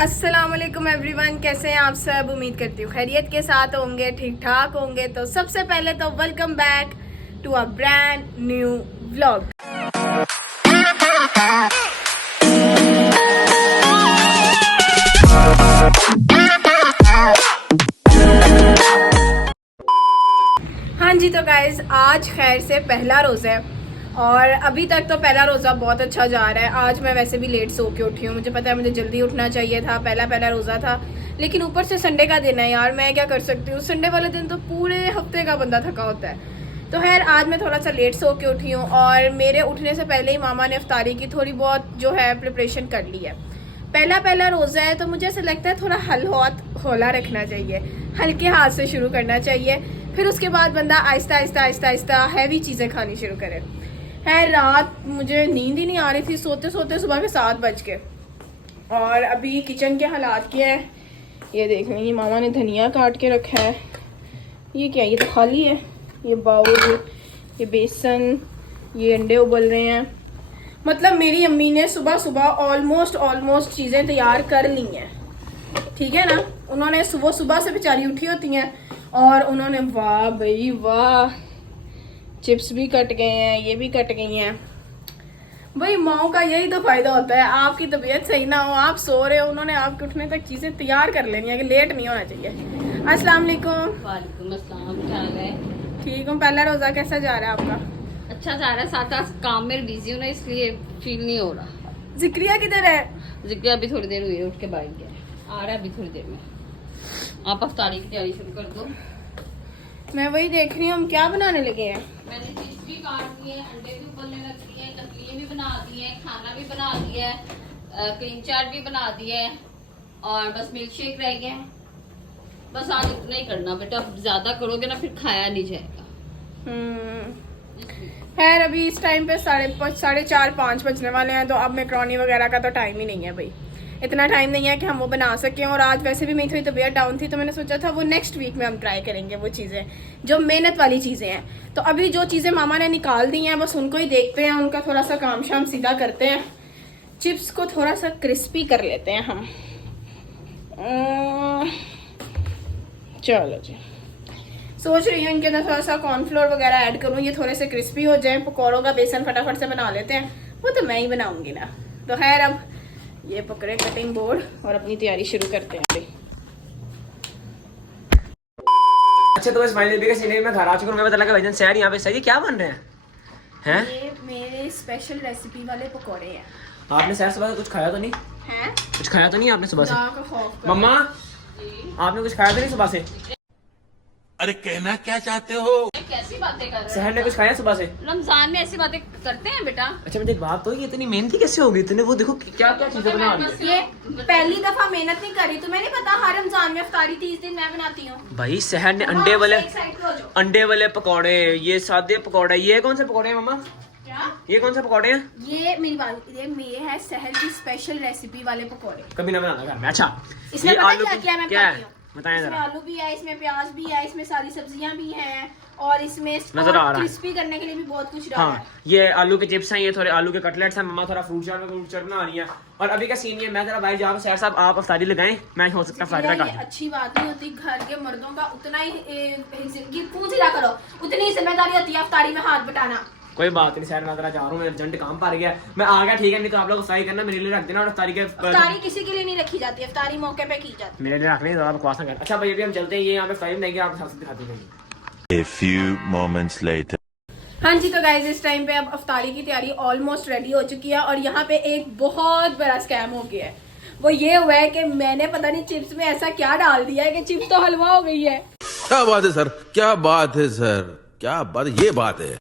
अस्सलाम वालेकुम एवरीवन, कैसे हैं आप सब। उम्मीद करती हूँ खैरियत के साथ होंगे, ठीक ठाक होंगे। तो सबसे पहले तो welcome back to a brand new vlog. हाँ जी, तो गाइज आज खैर से पहला रोज़ा है और अभी तक तो पहला रोज़ा बहुत अच्छा जा रहा है। आज मैं वैसे भी लेट सो के उठी हूँ, मुझे पता है मुझे जल्दी उठना चाहिए था, पहला रोज़ा था, लेकिन ऊपर से संडे का दिन है यार, मैं क्या कर सकती हूँ। संडे वाले दिन तो पूरे हफ्ते का बंदा थका होता है। तो खैर आज मैं थोड़ा सा लेट सो के उठी हूँ और मेरे उठने से पहले ही मामा ने इफ्तारी की थोड़ी बहुत जो है प्रिपरेशन कर ली है। पहला रोज़ा है तो मुझे ऐसा लगता है थोड़ा हौला रखना चाहिए, हल्के हाथ से शुरू करना चाहिए, फिर उसके बाद बंदा आहिस्ता हैवी चीज़ें खानी शुरू करे। है रात मुझे नींद ही नहीं आ रही थी, सोते सोते सुबह के 7 बज गए। और अभी किचन के हालात क्या है ये देख लेंगे। मामा ने धनिया काट के रखा है, ये क्या, ये तो खाली है। ये बाउल, ये बेसन, ये अंडे उबल रहे हैं। मतलब मेरी अम्मी ने सुबह सुबह ऑलमोस्ट चीज़ें तैयार कर ली हैं, ठीक है ना। उन्होंने सुबह से बेचारी उठी होती हैं और उन्होंने वाह भाई वाह, चिप्स भी कट गए हैं, ये भी कट गई हैं। भाई माओ का यही तो फायदा होता है, आपकी तबीयत सही ना हो, आप सो रहे हो, उन्होंने आपके उठने तक चीजें तैयार कर लेनी है कि लेट नहीं होना चाहिए। अस्सलाम वालेकुम। वालेकुम अस्सलाम, क्या हाल है? ठीक हूँ। पहला रोजा कैसा जा रहा है आपका? अच्छा जा रहा है, साथ काम में बिजी हूँ ना, इसलिए फील नहीं हो रहा। जिक्रिया किधर है? जिक्र अभी थोड़ी देर हुई है, उठ के बैठ गया, आ रहा है अभी थोड़ी देर में। आप अफ्तारी की तैयारी शुरू कर दो। मैं वही देख रही हूँ, हम क्या बनाने लगे हैं। मैंने चिप्स भी काट दिए, अंडे भी उबलने लग दिए, कतलियाँ भी बना दी है, खाना भी बना दिया है, क्रीम चाट भी बना दिया है और बस मिल्क शेक रह गया है। बस आज इतना ही करना बेटा, ज्यादा करोगे ना फिर खाया नहीं जाएगा। खैर अभी इस टाइम पे 4:30-5 बजने वाले हैं, तो अब मैक्रोनी वगैरह का तो टाइम ही नहीं है भाई, इतना टाइम नहीं है कि हम वो बना सकें। और आज वैसे भी मेरी थोड़ी तबीयत डाउन थी, तो मैंने सोचा था वो नेक्स्ट वीक में हम ट्राई करेंगे वो चीज़ें जो मेहनत वाली चीज़ें हैं। तो अभी जो चीज़ें मामा ने निकाल दी हैं बस उनको ही देखते हैं, उनका थोड़ा सा काम शाम सीधा करते हैं। चिप्स को थोड़ा सा क्रिस्पी कर लेते हैं हम। चलो जी, सोच रही हूँ इनके अंदर थोड़ा सा कॉर्नफ्लोर वगैरह ऐड करूँ, ये थोड़े से क्रिस्पी हो जाए। पकौड़ों का बेसन फटाफट से बना लेते हैं, वो तो मैं ही बनाऊंगी ना। तो खैर अब ये पकड़े कटिंग बोर्ड और अपनी तैयारी शुरू करते हैं भाई। अच्छा तो बस फाइनली का सीन मैं घर आ चुका हूं। मैं पता लगा भाईजान शहर यहाँ पे सही क्या बन रहे हैं? ये मेरे स्पेशल रेसिपी वाले पकौड़े हैं। आपने शहर सुबह कुछ खाया तो नहीं? हैं? कुछ खाया तो नहीं आपने सुबह से? दाल का खौफ कर। मम्मा आपने कुछ खाया तो नहीं सुबह से? अरे कहना क्या चाहते हो? कैसी बातें कर रहे हैं? शहर ने कुछ खाया सुबह से? रमजान में ऐसी बातें करते हैं बेटा? अच्छा मुझे एक बात तो, ये इतनी मेहनती कैसे होगी? इतने वो देखो क्या क्या चीजें बना रही है। ये पहली दफा मेहनत नहीं करी, तुम्हें नहीं पता हर रमजान में इफ्तारी 30 दिन मैं बनाती हूँ भाई शहर ने अंडे वाले पकौड़े, ये सादे पकौड़े, ये कौन से पकौड़े हैं मम्मा? क्या? ये कौन से पकौड़े हैं? ये मेरी बात, ये है सहर की स्पेशल रेसिपी वाले पकौड़े। कभी ना बनाना घर में। अच्छा इसमें ये पता आलू क्या मैं क्या बताती है हूँ। बताएं इसमें जरा। आलू भी है, इसमें प्याज भी है, इसमें सारी सब्जियां भी हैं और इसमें नजर आ रहा है क्रिस्पी करने के लिए भी बहुत कुछ डाला हाँ, है। ये आलू के चिप्स हैं, ये थोड़े आलू के कटलेट्स हैं। मम्मा थोड़ा फ्रूट चाट बना रही है। और अभी का सीन ये, मैं जरा भाई जाऊँ शहर साहब, आप अफ्तारी लगाएं, मैं हो सकता है ये अच्छी बात नहीं होती, घर के मर्दों का उतना ही पूछ लिया करो, उतनी जिम्मेदारी होती है अफ्तारी में हाथ बटाना। कोई बात नहीं, शहर में जरा जा रहा हूँ मैं, अर्जेंट काम पड़ गया, मैं आ गया ठीक है। नहीं तो आप लोग अफ्तारी करना, मेरे लिए रख देना। और अफ्तारी के अफ्तारी किसी के लिए नहीं रखी जाती, अफ्तारी मौके पे की जाती मेरे लिए रखनी, ज़्यादा बकवास ना कर। अच्छा भाई अभी हम चलते हैं, ये यहाँ पे अफ्तारी नहीं आप सबसे दिखाते हैं। A few moments later. हाँ जी, तो गाइज इस टाइम पे अब अफ्तारी की तैयारी ऑलमोस्ट रेडी हो चुकी है और यहाँ पे एक बहुत बड़ा स्कैम हो गया है। वो ये हुआ है कि मैंने पता नहीं चिप्स में ऐसा क्या डाल दिया है कि चिप्स तो हलवा हो गई है। क्या बात है सर, क्या बात है सर, क्या बात, ये बात है।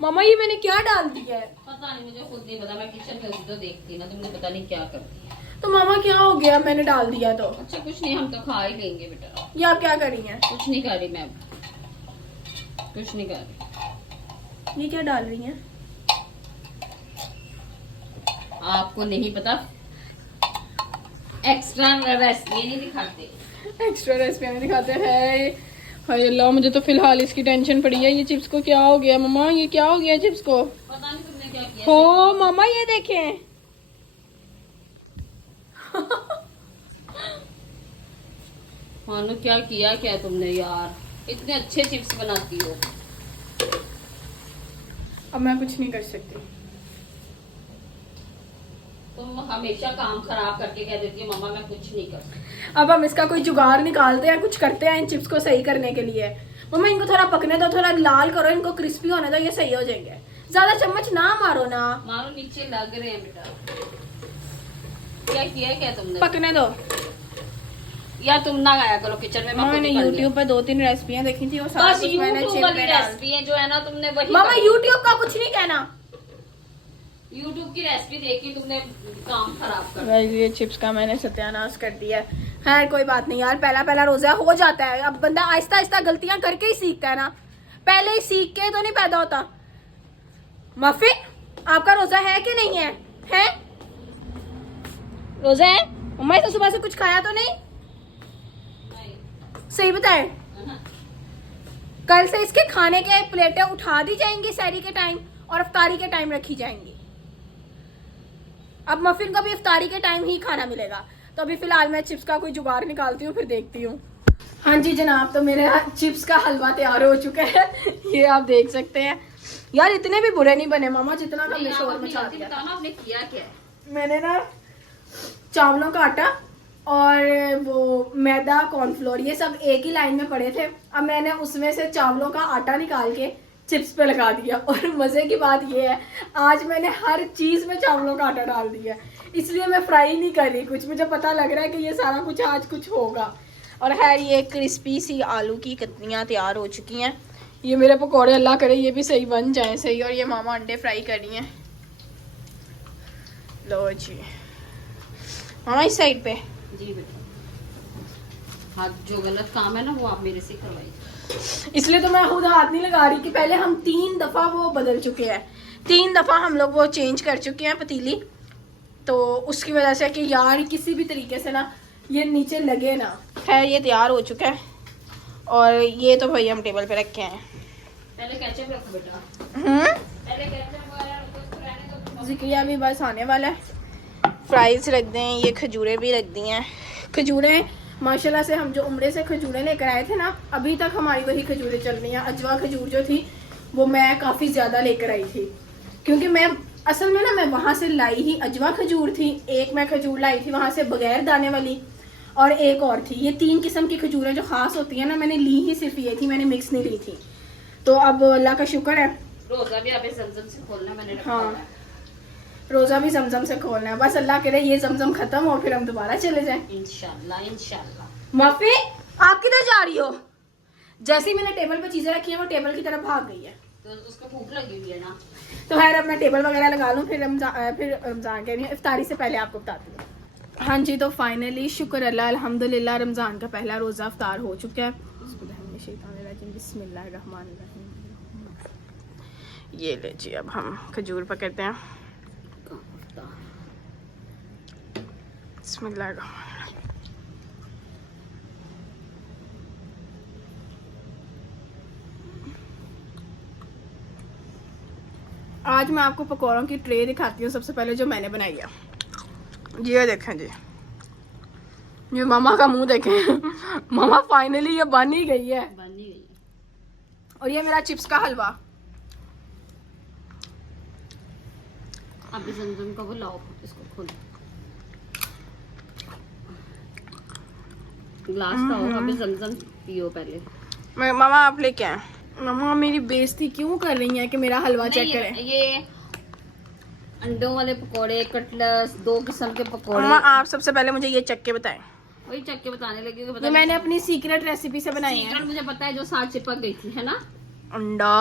मामा ये मैंने क्या डाल दिया है? पता नहीं, मुझे खुद नहीं पता, मैं किचन में तो देखती ना, तुमने पता नहीं क्या करती है। तो मामा क्या हो गया मैंने डाल दिया तो? अच्छा कुछ नहीं, हम तो खा ही लेंगे बेटा। ये आप क्या कर रही हैं? कुछ नहीं कर रही मैं, कुछ नहीं कर रही। ये क्या डाल रही हैं? आपको नहीं पता, एक्स्ट्रा रेसिपी नहीं दिखाते। एक्स्ट्रा रेसिपी नहीं दिखाते हैं। हाय अल्लाह, मुझे तो फिलहाल इसकी टेंशन पड़ी है। ये चिप्स को क्या हो गया मम्मा? ये क्या हो गया चिप्स को? पता नहीं तुमने क्या किया। हो मामा ये देखें मानो क्या किया क्या तुमने यार, इतने अच्छे चिप्स बनाती हो। अब मैं कुछ नहीं कर सकती। तुम हमेशा काम खराब करके कह देती हो मम्मा मैं कुछ नहीं कर सकती। अब हम इसका कोई जुगाड़ निकालते हैं, कुछ करते हैं इन चिप्स को सही करने के लिए। मम्मा इनको थोड़ा पकने दो, थोड़ा लाल करो, इनको क्रिस्पी होने दो, ये सही हो जाएंगे। ज्यादा चम्मच ना मारो ना, मारो नीचे लग रहे हैं बेटा। क्या किया क्या तुमने? पकने दो। यार तुम ना आया करो किचन में, मैंने यूट्यूब पे 2-3 रेसिपियां देखी थी, वो सारा बस कुछ मैंने यूट्यूब चिप वाली पे डाल। रेसिपी है जो है ना तुमने वही। मामा यूट्यूब का कुछ नहीं कहना। यूट्यूब की रेसिपी देखी तुमने, काम खराब कर। ये चिप्स का मैंने सत्यानाश कर दिया। खैर कोई बात नहीं यार, पहला पहला रोजा हो जाता है। अब बंदा आहिस्ता आहिस्ता गलतियां करके ही सीखता है ना, पहले ही सीख के तो नहीं पैदा होता। मफिन आपका रोजा है कि नहीं है? है रोजा है? मम्मा इसने सुबह से कुछ खाया तो नहीं? सही बताए। कल से इसके खाने के प्लेटें उठा दी जाएंगी सहरी के टाइम और इफ्तारी के टाइम रखी जाएंगी। अब मफिन को भी इफ्तारी के टाइम ही खाना मिलेगा। तो अभी फिलहाल मैं चिप्स का कोई जुगाड़ निकालती हूँ, फिर देखती हूँ। हाँ जी जनाब, तो मेरे यहाँ चिप्स का हलवा तैयार हो चुका है। ये आप देख सकते हैं। यार इतने भी बुरे नहीं बने मामा जितना का हमने शोर मचा दिया। बताना आपने किया क्या है? मैंने ना चावलों का आटा और वो मैदा, कॉर्नफ्लोर, ये सब एक ही लाइन में पड़े थे। अब मैंने उसमें से चावलों का आटा निकाल के चिप्स पे लगा दिया। और मजे की बात ये है आज मैंने हर चीज में चावलों का आटा डाल दिया, इसलिए मैं फ्राई नहीं कर रही कुछ। मुझे पता लग रहा है कि ये सारा कुछ आज कुछ होगा। और खैर ये क्रिस्पी सी आलू की कतनियाँ तैयार हो चुकी हैं। ये मेरे पकौड़े अल्लाह करे ये भी सही बन जाए सही। और ये मामा अंडे फ्राई कर रही हैं। लो जी मामा इस साइड पे। जी बेटा, हाँ जो गलत काम है ना वो आप मेरे से करवाइए। इसलिए तो मैं खुद हाथ नहीं लगा रही कि पहले हम 3 दफा वो बदल चुके हैं, 3 दफा हम लोग वो चेंज कर चुके हैं पतीली। तो उसकी वजह से कि यार किसी भी तरीके से ना ये नीचे लगे ना। खैर ये तैयार हो चुका है और ये तो भाई हम टेबल पे रखे हैं। पहले केचप रखो बेटा। पहले केचप वगैरह रखो, इसको रहने दो। जिक्रिया भी बस आने वाला है। फ्राइज रख दें, ये खजूरें भी रख दी हैं। खजूरें माशाल्लाह से हम जो उम्रे से खजूरें लेकर आए थे ना, अभी तक हमारी वही खजूरें चल रही हैं। अजवा खजूर जो थी वो मैं काफ़ी ज़्यादा लेकर आई थी, क्योंकि मैं असल में ना मैं वहाँ से लाई ही अजवा खजूर थी। एक मैं खजूर लाई थी वहाँ से बगैर दाने वाली, और एक और थी। ये 3 किस्म की खजूरें जो ख़ास होती हैं ना, मैंने ली ही सिर्फ ये थी, मैंने मिक्स नहीं ली थी। तो अब अल्लाह का शुक्र है। रोजा भी अभी जमजम से खोलना मैंने रखा हाँ हुआ है। रोज़ा भी जमजम से खोलना है। बस अल्लाह करे ये जमजम ख़त्म हो फिर हम दोबारा चले जाएं। इंशाल्लाह इंशाल्लाह। माफी आप किधर जा रही हो? जैसे ही मैंने टेबल पे चीजें रखी हैं वो टेबल की तरफ भाग गई है। तो उसको भूख लगी हुई है ना। तो खैर अब मैं टेबल वगैरह लगा लूँ, फिर रमज़ान कह रही हूँ इफ्तारी से पहले आपको बताती हूँ। हाँ जी, तो फाइनली शुक्र अल्लाह अल्हम्दुलिल्लाह रमज़ान का पहला रोज़ा इफ्तार हो चुका है। बिस्मिल्लाहिर्रहमानिर्रहीम। ये ले जी, अब हम खजूर पकड़ते हैं। बिस्मिल्लाहिर्रहमानिर्रहीम। आज मैं आपको पकौड़ों की ट्रे दिखाती हूँ। सबसे पहले जो मैंने बनाई है ये देखें जी, ये मामा का मुंह देखें। मामा फाइनली ये बन ही गई है। बन ही गई है। और ये मेरा चिप्स का हलवा। अभी जमजम का वो लाओ, इसको खोलो, ग्लास लाओ, अभी जमजम पियो पहले। मामा आप लेके आए। मामा मेरी बेइज्जती क्यों कर रही हैं कि मेरा हलवा चेक करें। ये अंडों वाले पकोड़े, कटलेट्स, 2 किस्म के पकोड़े। मामा आप सबसे पहले मुझे ये चक्के बताएं। वही चक्के बताने लगी कि ये मैंने अपनी सीक्रेट रेसिपी से बनाई है। मुझे पता है जो साथ चिपक गई थी, है ना। अंडा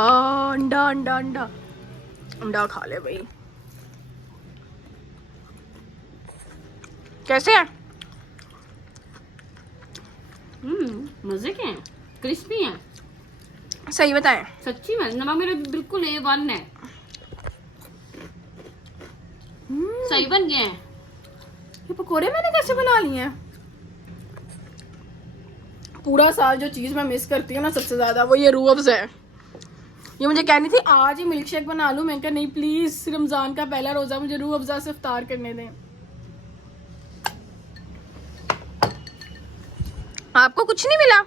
अंडा अंडा अंडा अंडा खा ले भाई। कैसे है? मजे के हैं, क्रिस्पी हैं। सही बताएं। सच्ची में नमक मेरे बिल्कुल A1 है। सही बन गए हैं। ये पकोड़े मैंने कैसे बना लिए हैं? पूरा साल जो चीज मैं मिस करती हूँ ना सबसे ज्यादा वो ये रूह अफ़ज़ा है। ये मुझे कहनी थी आज ही मिल्क शेक बना लूं, मैं कहा नहीं प्लीज रमजान का पहला रोजा मुझे रूह अफ़ज़ा से इफ्तार करने दें। आपको कुछ नहीं मिला?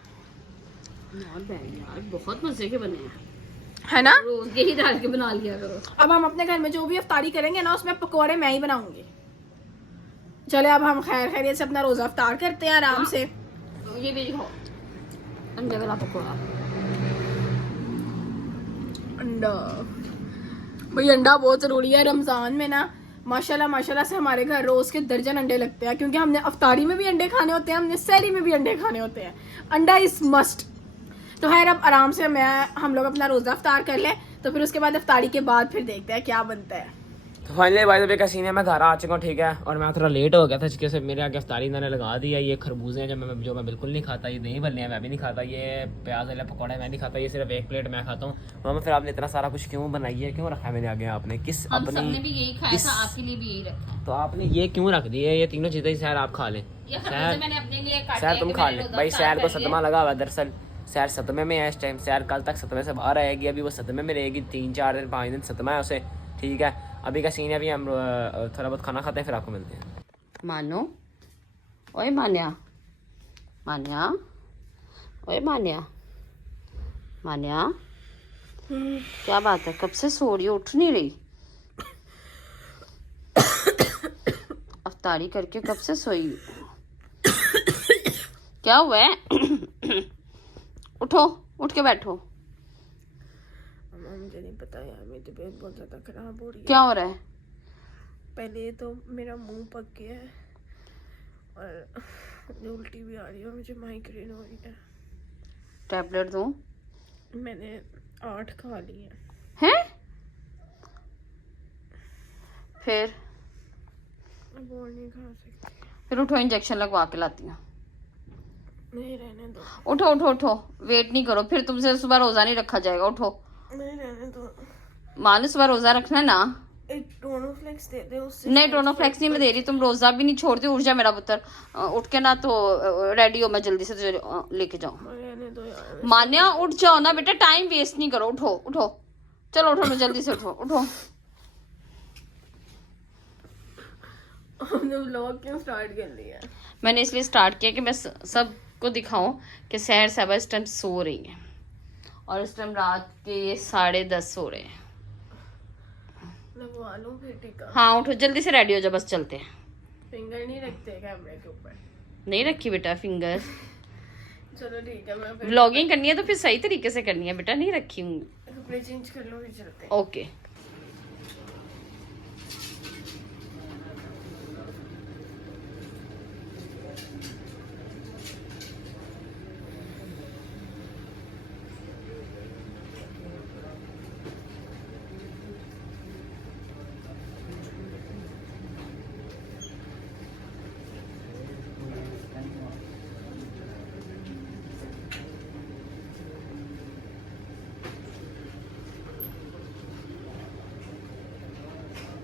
यार बहुत मजे के बने हैं, है ना? रोज यही डाल के बना लिया करो। अब हम अपने घर में जो भी अफ्तारी करेंगे ना, उसमें पकौड़े मैं ही बनाऊंगी। चले अब हम खैर खैरियत से अपना रोजा अफ्तार करते हैं आराम से। ये भी खाओ, अंडे वाला पकौड़ा। अंडा भाई, अंडा बहुत जरूरी है रमजान में ना। माशाल्लाह माशाल्लाह से हमारे घर रोज के दर्जन अंडे लगते हैं, क्योंकि हमने अफ्तारी में भी अंडे खाने होते हैं, हमने सहरी में भी अंडे खाने होते हैं। अंडा इज मस्ट। तो खैर अब आराम से हम लोग अपना रोजा अफ्तार कर लें, तो फिर उसके बाद अफ्तारी के बाद फिर देखते हैं क्या बनता है। तो फाइनली भाई अभी का सीन है, मैं घर आ चुका हूँ, ठीक है। और मैं थोड़ा लेट हो गया था, जिसके से मेरे आगे अफ्तारी इन्होंने लगा दी है। ये खरबूजे हैं जो मैं बिल्कुल नहीं खाता, ये दही भल्ले हैं मैं भी नहीं खाता, ये प्याज वाले पकौड़े मैं नहीं खाता, ये सिर्फ एक प्लेट मैं खाता हूँ। मामा फिर आपने इतना सारा कुछ क्यों बनाई है, क्यों रखा है मेरे आगे आपने? किस हम अपनी सबने भी यही खाया था, आपके लिए भी यही रखा है। तो आपने ये क्यों रख दी है? ये तीनों चीजें सैर आप खा लें, ये खरबूजे मैंने अपने लिए काटे सैर हैं तुम कि खा मैंने ले रोजा भाई। अफ्तार सैर को कर लिया। सदमा लगा हुआ है, दरअसल सैर सदमे में है इस टाइम। सैर कल तक सदमे से बाहर रहेगी, अभी वो सदमे में रहेगी 3-4 दिन 5 दिन सदमा है उसे, ठीक है। अभी का सीन है, अभी हम थोड़ा बहुत खाना खाते हैं, फिर आपको मिलते हैं। मानो, ओए मान्या, मान्या, ओए मान्या, मान्या, क्या बात है? कब से सो रही हो, उठ नहीं रही? अफ्तारी करके कब से सोई? क्या हुआ है? उठो, उठ के बैठो। मुझे नहीं पता यार, मेरी तबीयत बहुत ज्यादा खराब हो रही है। क्या हो रहा है? पहले तो मेरा मुंह पक गया है और मुझे उल्टी भी आ रही है और मुझे माइग्रेन हो रही है। टैबलेट दूं? मैंने 8 खा ली है। हैं? फिर अब और नहीं खा सकती। फिर उठो, इंजेक्शन लगवा के लाती हूँ। नहीं रहने दो। उठो उठो उठो, वेट नहीं करो, फिर तुमसे सुबह रोजा नहीं रखा जाएगा। उठो। नहीं रहने दो। मान सुबह रोजा रखना है ना। एक टोनोफ्लेक्स दे दे उससे। नहीं, टोनोफ्लेक्स नहीं मैं दे रही, तुम रोजा भी नहीं छोड़ती। उठ जा मेरा पुत्र, उठ के ना तो रेडी हो, मैं जल्दी से तुझे लेके जाऊँ। रहने दो यार। मान्या उठ जाओ ना बेटा, टाइम वेस्ट नहीं करो। उठो उठो, चलो उठो ना जल्दी से, उठो उठो। हमने व्लॉग क्यों स्टार्ट कर लिया? मैंने इसलिए स्टार्ट किया कि मैं सबको दिखाऊं कि सहर साहबा इस टाइम सो रही है, और इस टाइम रात के 10:30 हो रहे हैं। लगवा लो फिर टीका। हाँ उठो, जल्दी से रेडी हो जाओ, बस चलते हैं। फिंगर नहीं रखते कैमरे के ऊपर? नहीं रखी बेटा फिंगर। चलो ठीक है, मैं फिर व्लॉगिंग करनी है तो फिर सही तरीके से करनी है बेटा, नहीं रखी हूँ। कपड़े चेंज कर लो फिर चलते हैं। ओके।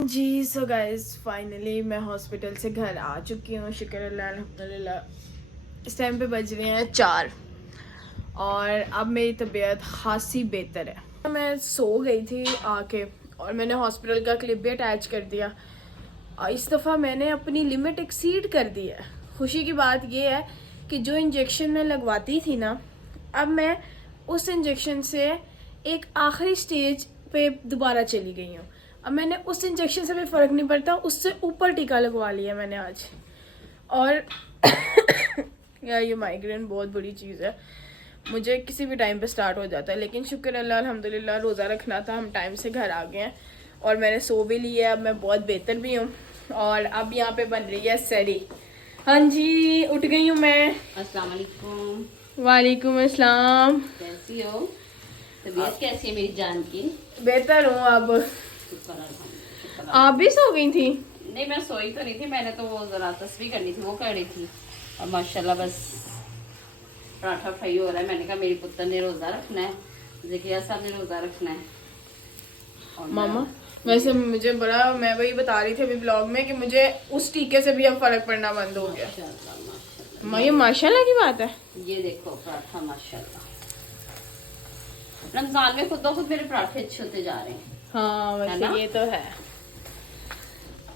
जी सो गाइस, फाइनली मैं हॉस्पिटल से घर आ चुकी हूँ, शुक्र अल्लाह अल्हम्दुलिल्लाह। इस टाइम पे बज रहे हैं 4 और अब मेरी तबीयत खासी बेहतर है। मैं सो गई थी आके और मैंने हॉस्पिटल का क्लिप भी अटैच कर दिया। इस दफ़ा मैंने अपनी लिमिट एक्सीड कर दी है। खुशी की बात ये है कि जो इंजेक्शन मैं लगवाती थी ना, अब मैं उस इंजेक्शन से एक आखिरी स्टेज पे दोबारा चली गई हूँ। अब मैंने उस इंजेक्शन से भी फ़र्क नहीं पड़ता, उससे ऊपर टीका लगवा लिया मैंने आज। और यार ये माइग्रेन बहुत बड़ी चीज़ है, मुझे किसी भी टाइम पे स्टार्ट हो जाता है, लेकिन शुक्र अल्लाह अल्हम्दुलिल्लाह रोज़ा रखना था, हम टाइम से घर आ गए हैं और मैंने सो भी लिया। अब मैं बहुत बेहतर भी हूँ और अब यहाँ पे बन रही है सरी। हाँ जी, उठ गई हूँ मैं। अस्सलाम वालेकुम। वालेकुम अस्सलाम। कैसी हो? तबीयत कैसी है मेरी जान की? बेहतर हूँ अब। शुक्र अल्हम्दुलिल्लाह। आप भी सो गई थी? नहीं मैं सोई तो नहीं थी, मैंने तो वो जरा तस्वीर करनी थी, वो कर रही थी। और माशाल्लाह बस पराठा फ्राई हो रहा है। मैंने कहा मेरी पुत्र ने रोजा रखना है, ज़किया साहब ने रोजा रखना है। और मामा वैसे मुझे बड़ा, मैं वही बता रही थी अभी ब्लॉग में कि मुझे उस टीके से भी अब फर्क पड़ना बंद हो गया। माशाल्लाह ये माशाल्लाह की बात है। ये देखो पराठा माशाल्लाह। रमजान में खुद ब खुद मेरे पराठे अच्छे होते जा रहे हैं। हाँ वैसे है ना? ये तो है।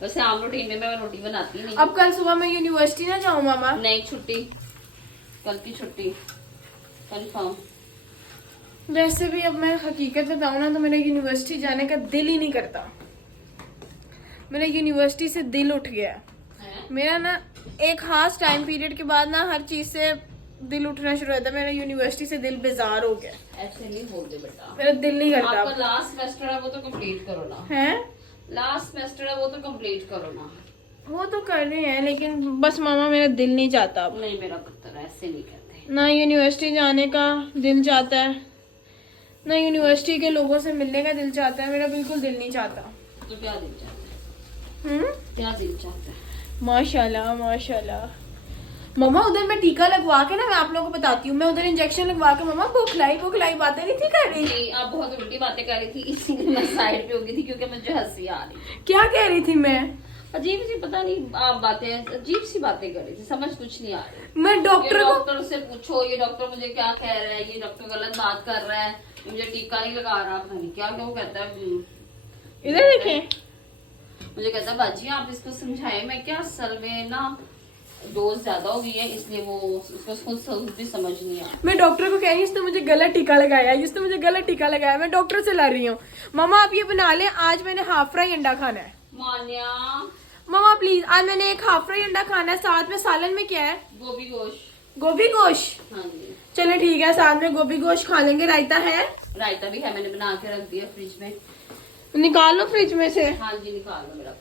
वैसे आम रूटीन में मैं रोटी बनाती नहीं। अब कल सुबह मैं यूनिवर्सिटी ना जाऊँ मामा? नहीं छुट्टी। कल की छुट्टी कंफर्म। वैसे भी अब मैं हकीकत बताऊं ना तो मेरा यूनिवर्सिटी जाने का दिल ही नहीं करता। मेरा यूनिवर्सिटी से दिल उठ गया है। मेरा ना एक खास टाइम पीरियड के बाद ना हर चीज से दिल उठना शुरू होता है। मेरा यूनिवर्सिटी से दिल बेजार हो गया। ऐसे नहीं बोलते बेटा, मेरा दिल नहीं करता। आपका लास्ट सेमेस्टर है वो तो कंप्लीट करो ना। है लास्ट सेमेस्टर है वो तो कंप्लीट करो ना। वो तो कर रहे हैं लेकिन बस मामा मेरा दिल नहीं चाहता अब। नहीं मेरा पुत्र ऐसे नहीं कहते। ना यूनिवर्सिटी जाने का दिल चाहता है, ना यूनिवर्सिटी के लोगों से मिलने का दिल चाहता है। मेरा बिल्कुल दिल नहीं चाहता। तो क्या दिल चाहता है? क्या दिल चाहता है? माशाल्लाह माशाल्लाह। मम्मा उधर मैं टीका लगवा के ना, मैं आप लोगों को बताती हूँ, मैं उधर इंजेक्शन लगवा के मम्मा खोखलाई बातें नहीं थी कर रही। नहीं आप बहुत उल्टी बातें कर रही थी, इसीलिए मैं साइड पे हो गई थी क्योंकि मुझे हंसी आ रही। क्या कह रही थी मैं? अजीब सी पता नहीं आप बातें अजीब सी बातें कर रही थी, समझ कुछ नहीं आ रही। मैं ये डॉक्टर को डॉक्टर से पूछो, ये डॉक्टर मुझे क्या कह रहा है, ये डॉक्टर गलत बात कर रहा है, मुझे टीका नहीं लगा रहा, पता नहीं क्या क्या वो कहता है। इधर देखें, मुझे कहता है बाजी आप इसको समझाएं। मैं क्या, असल में ना डोज ज्यादा हो गई है इसलिए वो उसको खुद भी समझ नहीं आ रहा। मैं डॉक्टर को कह रही हूँ इसने मुझे गलत टीका लगाया, इसने मुझे गलत टीका लगाया। मैं डॉक्टर से लड़ रही हूँ। मामा आप ये बना लें, आज मैंने हाफ फ्राई अंडा खाना है। मान्या मामा प्लीज, आज मैंने एक हाफ फ्राई अंडा खाना है। साथ में सालन में क्या है? गोभी गोश्त। गोभी गोश्त। हाँ जी चलो ठीक है, साथ में गोभी गोश्त खा लेंगे। रायता है? रायता भी है, मैंने बना के रख दिया फ्रिज में। निकाल लो फ्रिज में से। हाँ जी निकाल लो मेरा।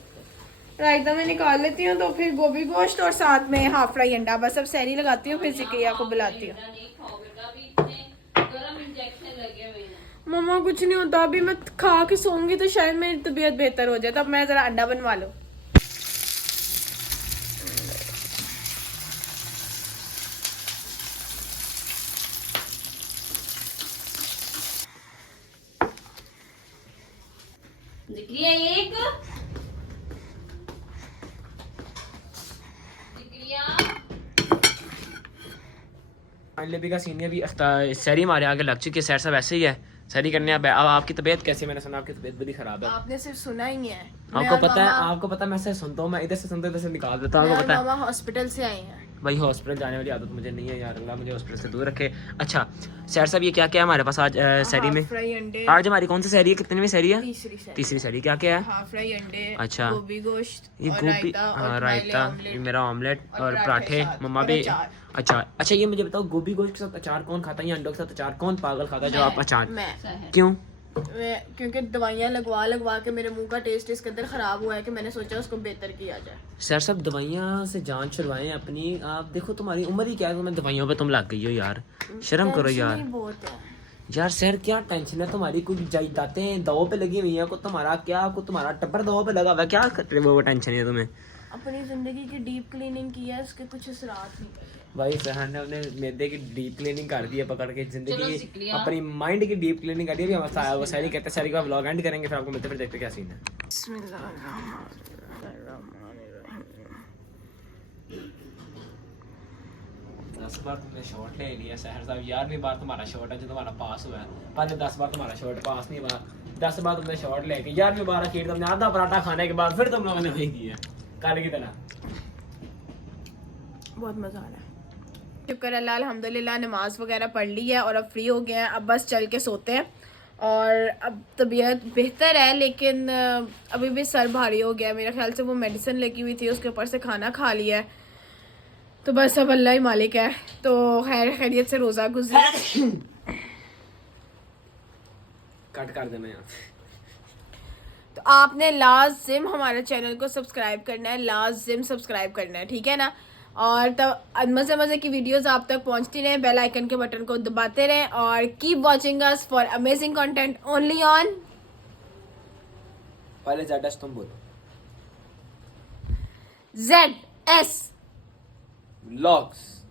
रायता मैं निकाल लेती हूँ, तो फिर गोभी गोश्त और साथ में हाफ फ्राई अंडा। बस अब सैरी लगाती हूँ, फिर जिक्रिया को बुलाती हूँ। नहीं खाओ बेटा, अभी इतने गरम इंजेक्शन लगे हुए हैं। मम्मा कुछ नहीं होता, अभी मैं खा के सोऊंगी तो शायद मेरी तबीयत बेहतर हो जाए। तो अब मैं जरा अंडा बनवा लूँ। जिक्रिया एक जिक्रिया लिपि का सीनियर भी सैरी हमारे आगे लग चुकी है। सैर साहब ऐसे ही है, सैरी करने। अब आपकी तबीयत कैसी है? मैंने सुना आपकी तबीयत बड़ी खराब है। आपने सिर्फ सुना ही है। आपको पता है, आपको पता है मैं ऐसे सुनता हूँ, मैं इधर से सुनता हूँ इधर से निकाल देता हूँ। आपको पता है मामा हॉस्पिटल से आए हैं। भाई हॉस्पिटल जाने वाली आदत मुझे नहीं है यार, अल्लाह मुझे हॉस्पिटल से दूर रखे। अच्छा सैर साहब ये क्या क्या है हमारे पास आज सैरी में? फ्राई अंडे। आज हमारी कौन सी सैरी है? कितनी सैरी है? तीसरी सैरी। क्या क्या है? हाफ फ्राई अंडे, अच्छा गोभी गोश्त, ये और गोभी, रायता, हाँ और रायता, ऑमलेट, ये मेरा ऑमलेट और और पराठे पराठे साथ, मम्मा और भी। अचार। अच्छा अच्छा ये मुझे बताओ गोभी गोश्त के साथ अचार कौन खाता है? या अंडों के साथ अचार कौन पागल खाता है जो आप अचार? मैं। क्यों? क्योंकि दवाइयाँ लगवा के मेरे मुंह का टेस्ट इसके अंदर खराब हुआ है कि मैंने सोचा उसको बेहतर किया जाए। सर सब दवाइयाँ से जान छुड़वाएं अपनी। आप देखो तुम्हारी उम्र ही क्या है, तुम्हें दवाइयों पे तुम लग गई हो यार। शर्म करो यार। टेंशन ही बहुत है। यार सर क्या टेंशन है तुम्हारी? कुछ जायदादें दावों पे लगी हुई है, को तुम्हारा क्या, को तुम्हारा टब्बर दावों पे लगा हुआ है, क्या वो टेंशन है तुम्हें? अपनी जिंदगी की डीप क्लीनिंग की है, उसके कुछ असरात नहीं पड़े। भाई सहन ने अपने मैदे की डीप क्लीनिंग कर दी है पकड़ के। चलो जिंदगी सिकलिया। अपनी माइंड की डीप क्लीनिंग कर दी है। अभी वो सारी कहते हैं सारी का व्लॉग एंड करेंगे, फिर आपको मिलते फिर देखते क्या सीन है। दस बार तुमने शॉट ले लिया सहर साहब, 11वीं बार तुम्हारा शॉट है जो तुम्हारा पास हुआ है। पहले 10 बार तुम्हारा शॉट पास नहीं हुआ, 10 बार तुमने शॉट लेके 11वीं बार आखिर तुमने आधा पराठा खाने के बाद फिर तुम लोगों ने वही किया कल की तरह। बहुत मजा आ रहा है। शुक्र अल्लाह अल्हम्दुलिल्लाह, नमाज वगैरह पढ़ ली है और अब फ्री हो गए हैं। अब बस चल के सोते हैं और अब तबीयत बेहतर है, लेकिन अभी भी सर भारी हो गया है। मेरे ख्याल से वो मेडिसिन लगी हुई थी, उसके ऊपर से खाना खा लिया है। तो बस अब अल्लाह ही मालिक है। तो खैर खैरियत से रोज़ा गुजरा। कट कर देना यार। तो आपने लाजिम हमारे चैनल को सब्सक्राइब करना है, लाजिम सब्सक्राइब करना है, ठीक है ना? और तब मज़े मज़े की वीडियोस आप तक पहुंचती रहें। बेल आइकन के बटन को दबाते रहें और keep watching us for amazing content only on. पहले ZS तुम बोलो। ZS vlogs.